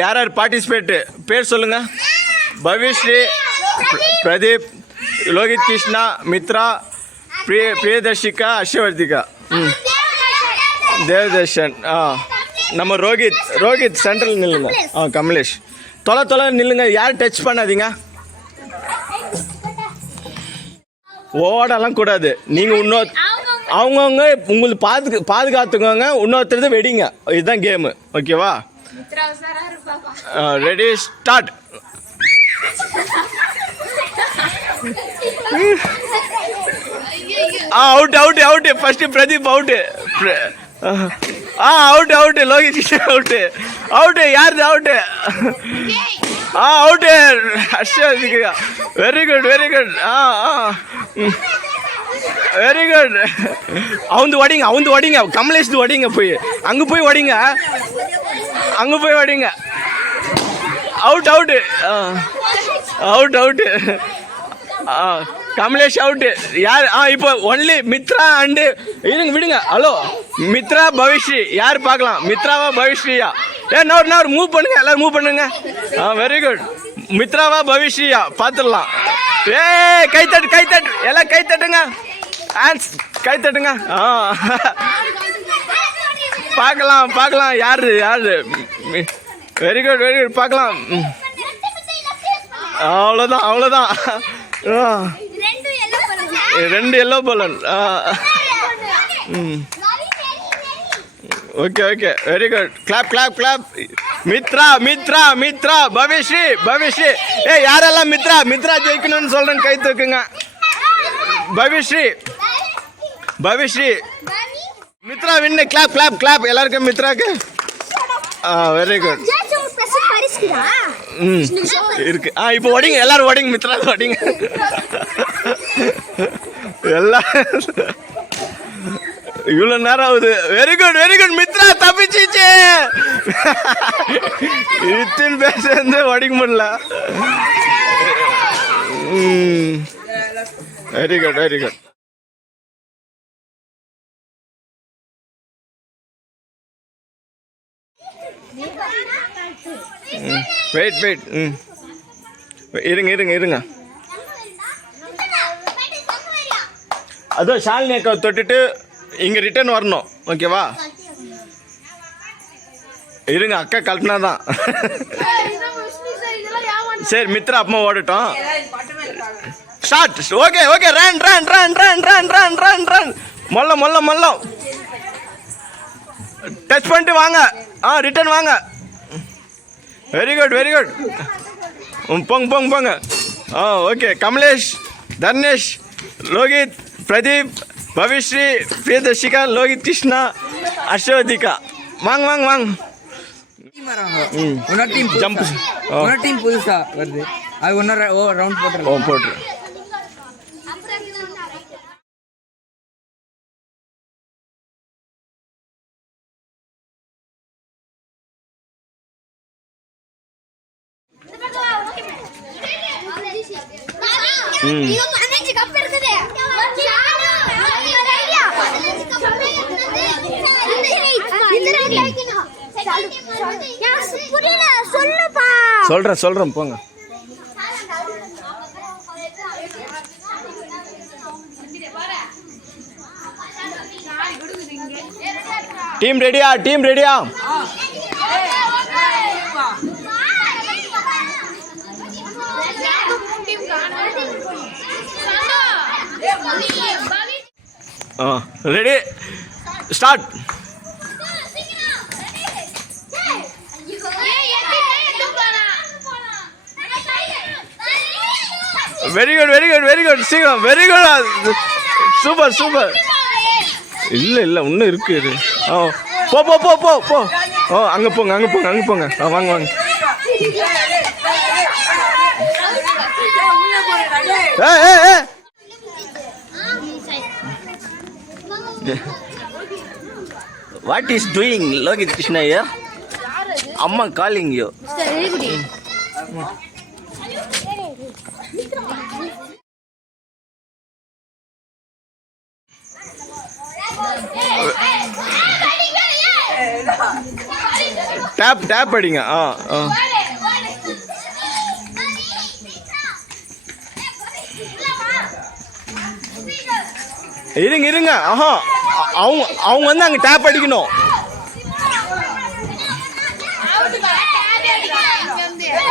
யார் யார் பார்ட்டிசிபேட்டு பேர் சொல்லுங்க. பவிஸ்ரீ, பிரதீப், லோகித் கிருஷ்ணா, மித்ரா, பிரியதர்ஷிகா, அஷ்யவர்த்திகா, தேவதர்ஷன். நம்ம ரோஹித் சென்ட்ரல் நில்லுங்க. கமலேஷ் தொலை நில்லுங்க. யார் டச் பண்ணாதீங்க. ஓடலாம் கூடாது. நீங்கள் அவங்கவுங்க உங்களுக்கு பாதுகாத்துக்கோங்க. இன்னொருத்தரது வெடிங்க. இதுதான் கேமு. ஓகேவா? Ready start. Out. First Pradeep out. Out. Lohit out. யாருது out? Out. Harsha. Very good. Very good. அவுந்து வடிங்க. கமலேஷ் வடிங்க. போய் அங்கே போய் வடிங்க. அவுட். கமலேஷ் அவுட். யார்? இப்போ ஒன்லி மித்ரா அண்டு விடுங்க. ஹலோ, மித்ரா, பவிஸ்ரீ யார் பார்க்கலாம்? மித்ராவா பவிஸ்ரீயா? நவர் மூவ் பண்ணுங்க. எல்லாரும் மூவ் பண்ணுங்க. Very good. மித்ராவா பவிஸ்ரீயா பார்த்துடலாம். கை தட்டு எல்லாம் கை தட்டுங்க. கை தட்டுங்க. பார்க்கலாம் யாரு. Very good. பார்க்கலாம். அவ்வளோதான். 2 yellow balloon. Okay. Very good. Clap. Mitra, Pavisri. யாரெல்லாம் மித்ரா ஜெயிக்கணும்னு சொல்றேன் கை தூக்குங்க. பவிஸ்ரீ மித்ரா வின்னு. கிளாப். எல்லாருக்கும் மித்ராக்கு. Very good. இருக்கு. இப்போ ஓடிங்க. எல்லாரும் ஓடிங்க. மித்ரா ஓடிங்க. எல்லாம் இவ்வளோ நேரம் ஆகுது. Very good. மித்ரா தப்பிச்சிச்சு. இத்தனை பேர் சேர்ந்து ஓடிக்க முடியல. Very good. வெயிட். இருங்க. அதோ ஷாலினி அக்கா தொட்டுட்டு இங்கே ரிட்டர்ன் வரணும். ஓகேவா? இருங்க, அக்கா கல்பனா தான். சரி, மித்ரா அப்பமா ஓடட்டும். Start. Okay. Run. Mollem. Touch பண்ணிட்டு வாங்க. ரிட்டர்ன் வாங்க. Very good. போங்க. ஓகே. கமலேஷ், தர்னேஷ், லோகித், பிரதீப், பவிஸ்ரீ, பிரியதர்ஷிகா, லோகித் கிருஷ்ணா, அஷ்யவர்த்திகா. வாங்க. டீம் புதுசா வருது. அது ஒன்னொரு ரவுண்ட் போட்டுரு. சொல்றேன் போங்க. டீம் ரெடியா? Ready start. Very good. சீக்கிரம். Very good. சூப்பர். இல்ல இன்னும் இருக்கு. போ. அங்க போங்க. வாங்க. What is doing, Logit Krishna here? Amma calling you. Tape அடிங்க. இருங்க. அவங்க வந்து அங்க டேப் அடிக்கணும்.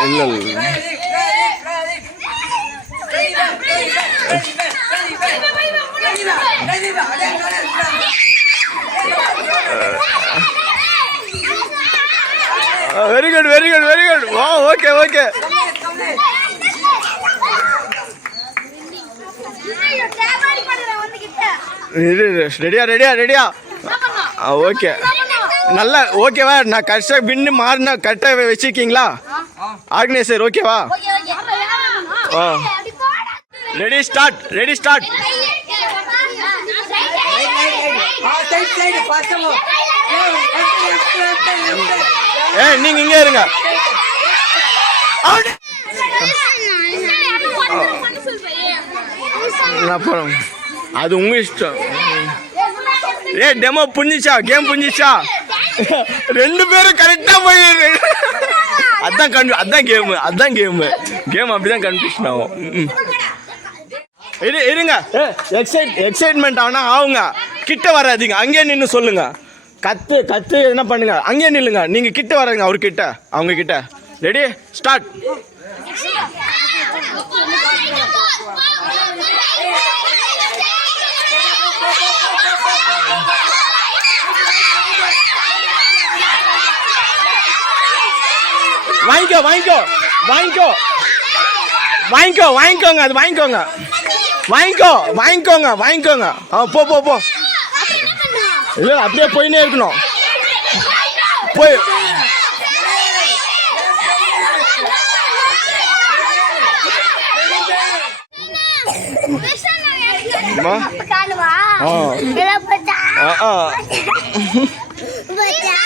இல்ல வெரி குட். ஓகே. ரெடியா ஓகே. நல்லா ஓகேவா? நான் கரெக்டாக பின்னு மாறினா கரெக்டாக வச்சுருக்கீங்களா ஆர்கனைசர்? ஓகேவா? Ready start. நீங்க இங்கே இருங்க. அப்புறம் அது உங்க இஷ்டம். டெமோ புரிஞ்சிச்சா? கேம் புரிஞ்சிச்சா? 2 பேரும் கரெக்டா போய் அதான் கேம் அப்படிதான் கன்ஃபியூஷன் ஆகும். இருங்க. எக்ஸைட்மெண்ட் ஆகுங்க. கிட்ட வராதீங்க. அங்கேயே நின்று சொல்லுங்க. கத்து என்ன பண்ணுங்க. அங்கேயே நில்லுங்க. நீங்க கிட்ட வராங்க அவர்கிட்ட, அவங்க கிட்ட. Ready start. வாங்கிக்கோங்க. அது வாங்கிக்கோங்க. போ. இல்ல அப்படியே போயினே இருக்கணும். போய்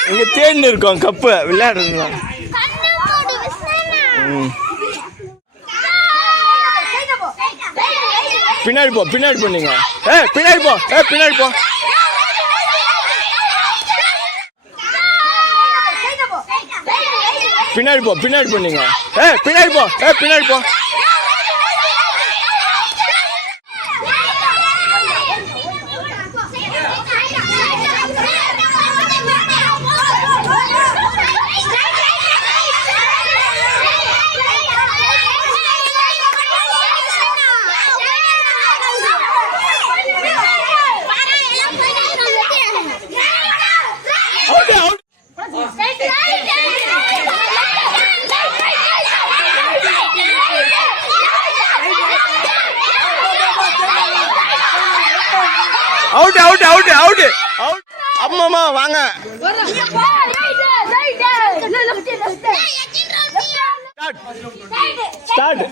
இங்க தேடின்னு இருக்கோம் கப்பு விளையாடுறதுலாம். பின்னாடி போ நீங்க. பின்னாடி போ. பின்னாடி போ நீங்க. பின்னாடி போ. அவுட். அம்மா வாங்க. ஸ்டார்ட்.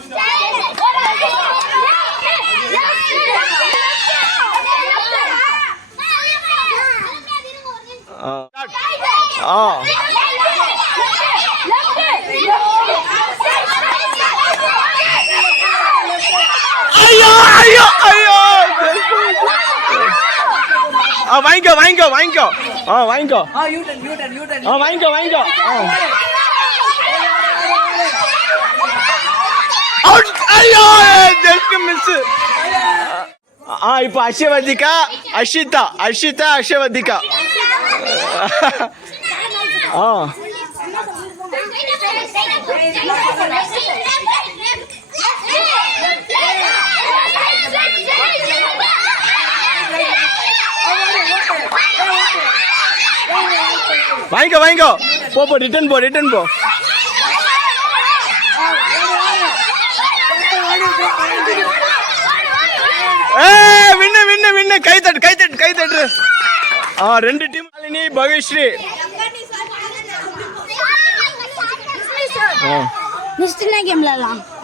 ஐயோ வாங்கிக்கோ. வாங்கிக்கோ. ஐயோ ஜஸ்ட் மிஸ். இப்போ அஷவதிகா அஷிதா அஷவதிகா. வாங்கிக்கோ. போ. ரிட்டர்ன் போ. வின்னு. கை தட்டு. 2 டீம். பவிஸ்ரீ.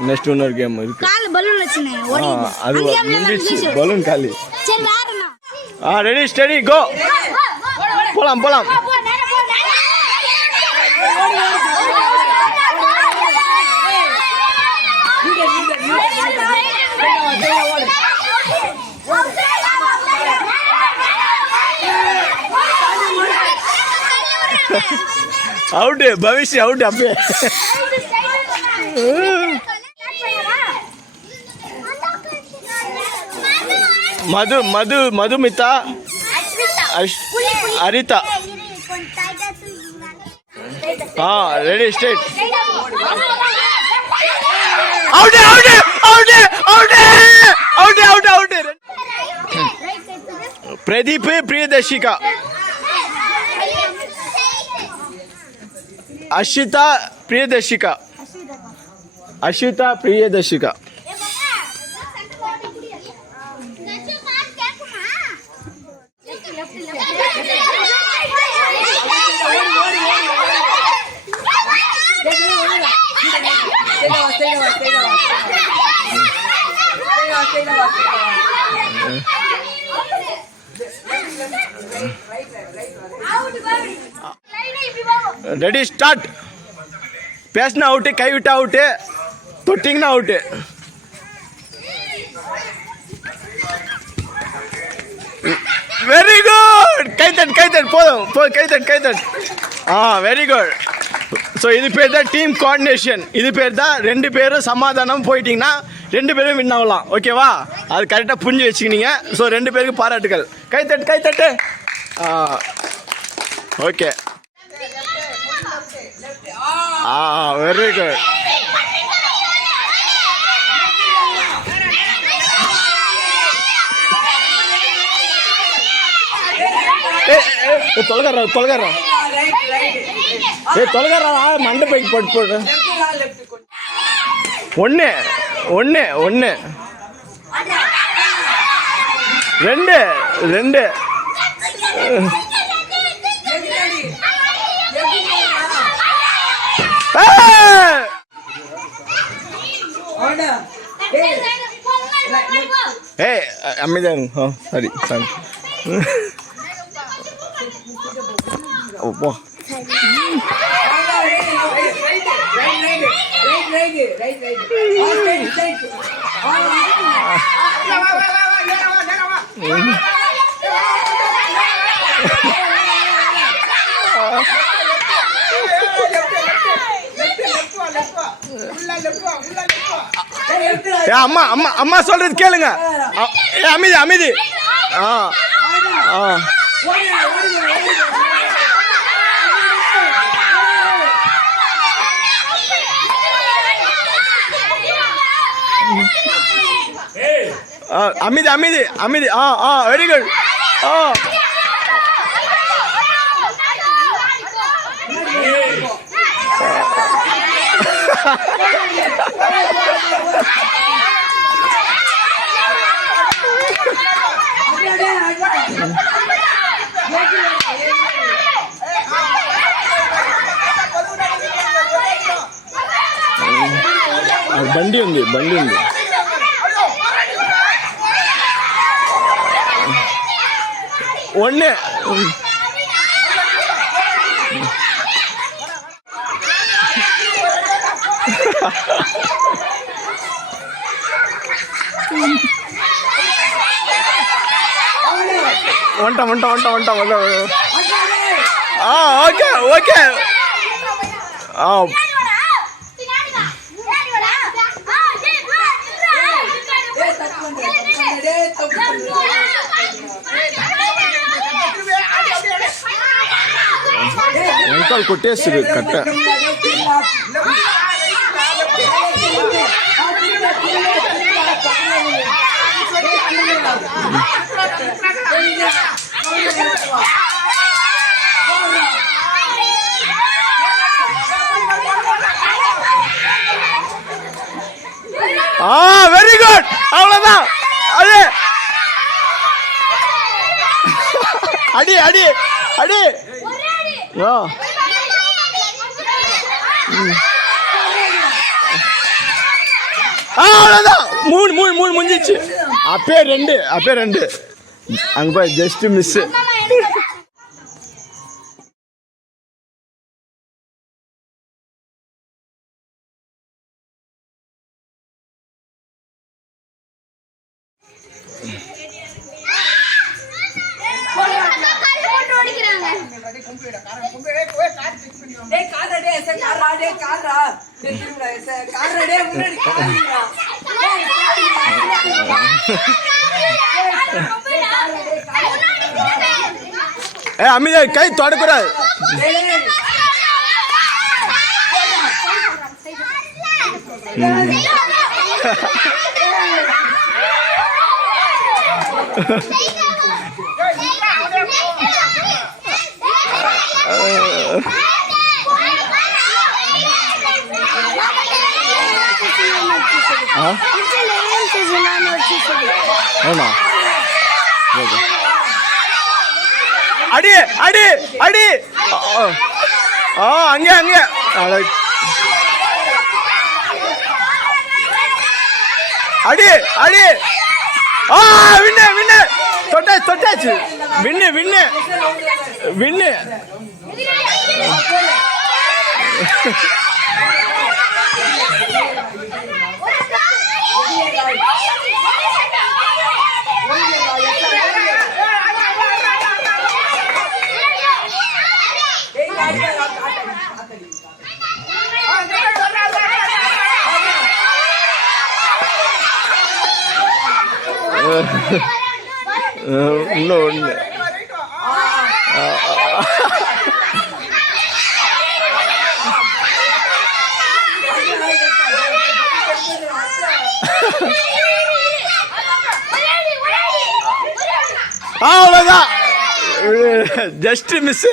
நெக்ஸ்ட் இன்னொரு கேம் இருக்கு. அது முடிஞ்சிச்சு. பலூன் காலி. Ready steady go. போலாம். அவுட்டு பவிஷ்ய அவுட்டு அப்பயே. Madhu Madhu Madhumitha Aritha. Ready start. Out out out out out out out. Pradeep Priyadharshika. Ashitha Priyadharshika. Ashitha Priyadharshika. Ready start. பேசினா அவுட்டு, கைவிட்டா அவுட்டு, தொட்டிங்கன்னா அவுட்டு. Very good. கைத்தட் போதும் கைத்தட். Very good. ஸோ இது பேர் தான் டீம் கோஆர்டினேஷன். இது பேர் தான் 2 பேரும் சமாதானம் போயிட்டீங்கன்னா 2 பேரும் வின் ஆகலாம். ஓகேவா? அது கரெக்டாக புரிஞ்சு வச்சுக்கினீங்க. ஸோ 2 பேருக்கு பாராட்டுகள். கைத்தட்டு. ஓகே. Very good. தொலைகாரா மண்டை பைக்கு போட்டு 1 2 அமைதியாக. சரி போ. அம்மா சொல்றது கேளுங்க. அமைதி. அமைதி. Very good. బండి ఉంది 1 వంట ఓకే వెనకాల కొట్టేస్తుంది కట్ట. Very good. அவ்வளவுதான். அது அடி அடி அடி. அவ்வளவுதான். 3 முடிஞ்சிச்சு. அப்பே 2 அங்க போய் ஜஸ்ட் மிஸ். ஓடிக்கிறாங்க. அமைதியா கை தொடக்கூடாது. అవునా அடி அடி அடி அங்கே அங்கே அடி அடி வின்னு வின்னு தொட்டாச்சு தொட்டாச்சு வின்னு வின்னு வின்னு இன்னும் ஒன்று அவ்வளோதான் ஜஸ்ட் மிஸ்.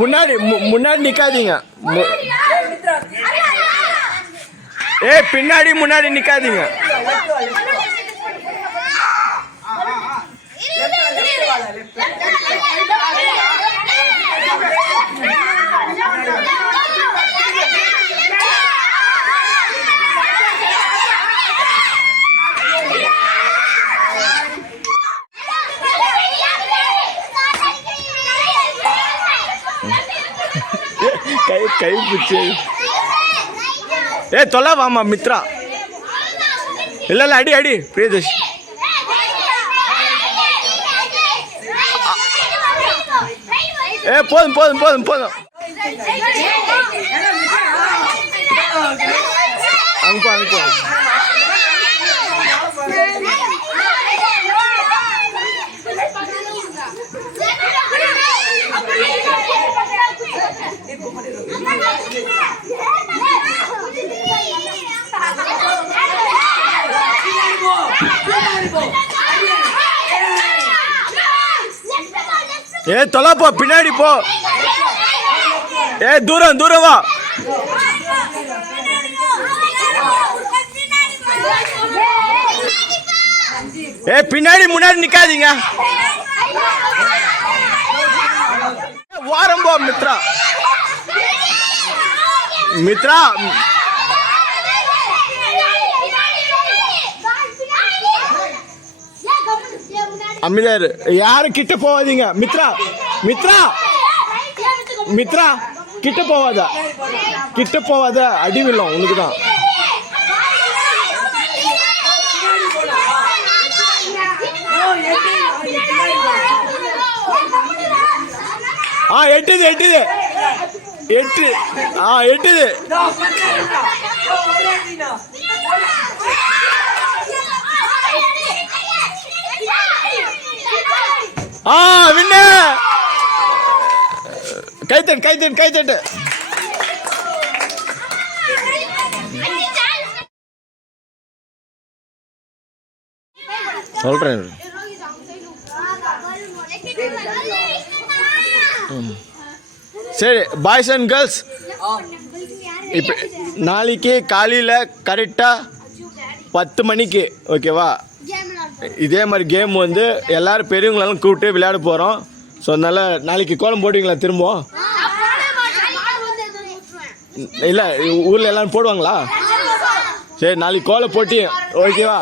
முன்னாடி முன்னாடி நிக்காதீங்க. பின்னாடி முன்னாடி நிக்காதீங்க. கை கை பிடிச்சி தொலை வாமா மித்ரா. இல்ல இல்ல அடி அடி பிரியதர்ஷ். போதும் போதும் போதும் போதும். அனுப்பு அனுப்பு. தொலை போ பின்னாடி போ. தூரம் தூரம் வா. பின்னாடி முன்னாடி நிக்காதீங்க. வாரம் போ மித்ரா. மித்ரா அமிதர் யாரும் கிட்ட போவாதீங்க. மித்ரா மித்ரா மித்ரா கிட்ட போவாத கிட்ட போவாத. அடி விழும் உனக்கு தான். எட்டுது எட்டுது எட்டு. எட்டுது. வின்னு. கைத்தட்டு கைத்தட்டு கைத்தட்டு. சொல்றேன். சரி பாய்ஸ் அண்ட் கேர்ள்ஸ், இப்போ நாளைக்கு காலையில் கரெக்டாக 10 மணிக்கு ஓகேவா இதே மாதிரி கேம் வந்து எல்லோரும் பெரியவங்களெல்லாம் கூப்பிட்டு விளையாட போகிறோம். ஸோ அதனால் நாளைக்கு கோலம் போடுவீங்களா திரும்ப? இல்லை ஊரில் எல்லோரும் போடுவாங்களா? சரி நாளைக்கு கோலம் போட்டி ஓகேவா.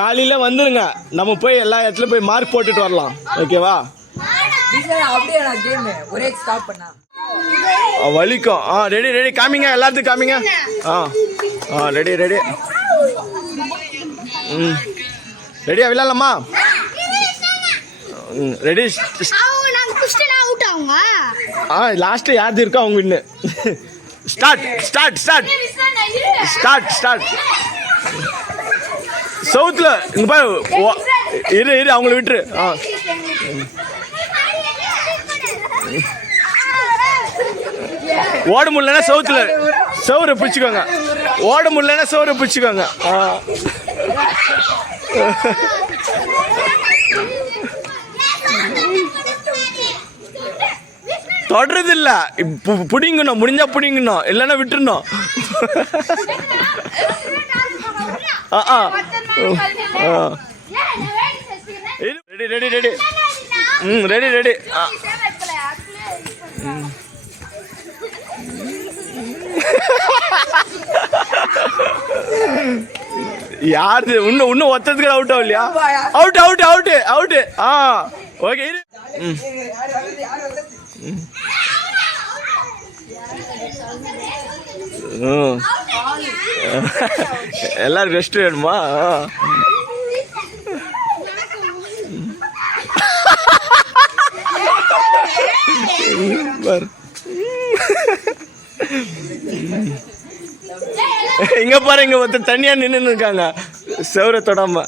காலையில் வந்துடுங்க, நம்ம போய் எல்லா இடத்துலையும் போய் மார்க் போட்டுட்டு வரலாம் ஓகேவா. அப்படியே கேம் ஒரே ஸ்டாப் பண்ணா வலிக்கும். ரெடி ரெடி காமிங்க, எல்லாத்துக்கும் காமிங்க. Ready ready. ரெடியா விளையாடலாமா? ரெடி. லாஸ்ட் யாரு இருக்கா அவங்க win. Start start start start start. சவுத்துல இங்க பாரு. இரு இரு அவங்கள விட்டுரு. ஓட முடியலன்னா சவுத்துல சவுரை பிடிச்சிக்கோங்க. ஓட முடியலன்னா சவுரை பிடிச்சிக்கோங்க. தொடறது இல்ல, புடிங்கணும், முடிஞ்சா புடிங்கணும், இல்லைன்னா விட்டுருணும். Ready ready ready. Ready ready. யாரு இன்னும் ஒத்ததுக்கு அவுட் ஆகலையா? Out out out out. Okay. எல்லாரும் ரெஸ்ட் வேணுமா? இங்க பாரு, இங்க ஒருத்தர் தனியா நின்று இருக்காங்க செவரை தொடாம.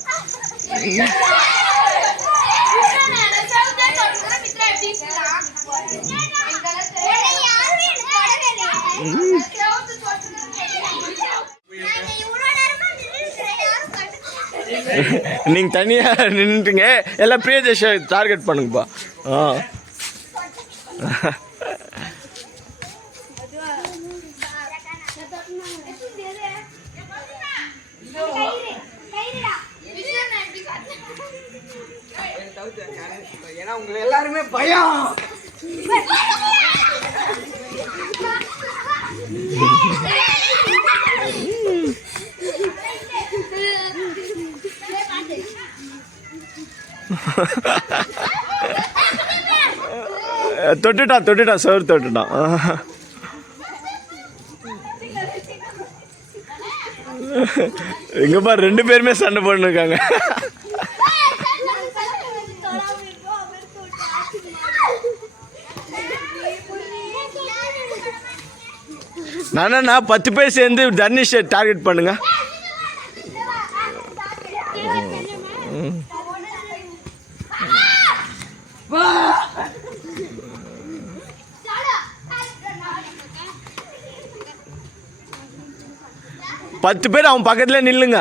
நீங்க தனியா நின்றுட்டீங்க. எல்லாம் பிரியதேஷ டார்கெட் பண்ணுங்கப்பா. ஏன்னா உங்களை எல்லாருமே பயம். தொட்டுட்டான் தொட்டுட்டான், சோறு தொட்டுட்டான். இங்க பாரு, ரெண்டு பேருமே சண்டை போட்டுருக்காங்க. நானா 10 பேர் சேர்ந்து தர்னிஷை டார்கெட் பண்ணுங்க. பத்து பேர் அவன் பக்கத்துல நில்லுங்க.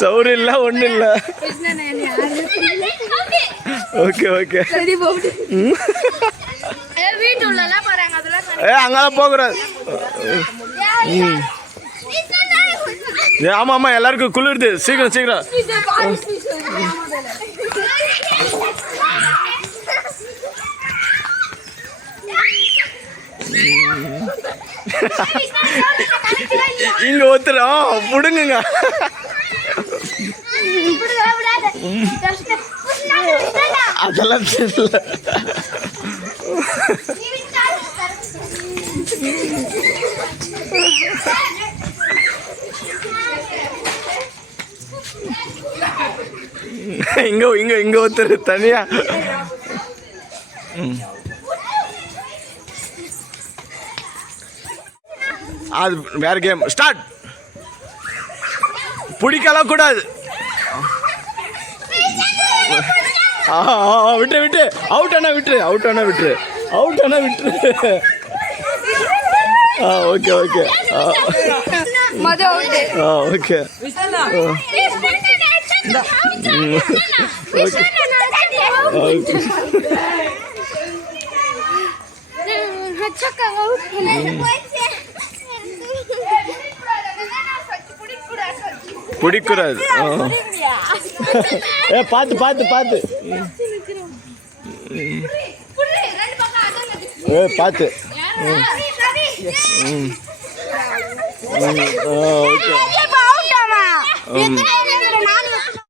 சௌரி இல்ல, ஒண்ணு இல்ல. Okay okay. அங்கெல்லாம் போகக்கூடாது. ஆமா ஆமா, எல்லாருக்கும் குளிருது. சீக்கிரம் சீக்கிரம். இங்க ஒருத்தர் புடுங்குங்க. அதெல்லாம் தெரியல. இங்க இங்க இங்க ஒருத்தர் தனியா. அது வேற கேம். ஸ்டார்ட். பிடிக்கலாம் கூடாது. விட்டு விட்டு. அவுட் ஆனா விட்டுரு, அவுட் ஆனா விட்டுரு, அவுட் ஆனா விட்டுரு. Okay okay okay. பிடிக்கூடாது. ஏ பார்த்து பார்த்து பார்த்து. ஏ பார்த்து. ஓகே.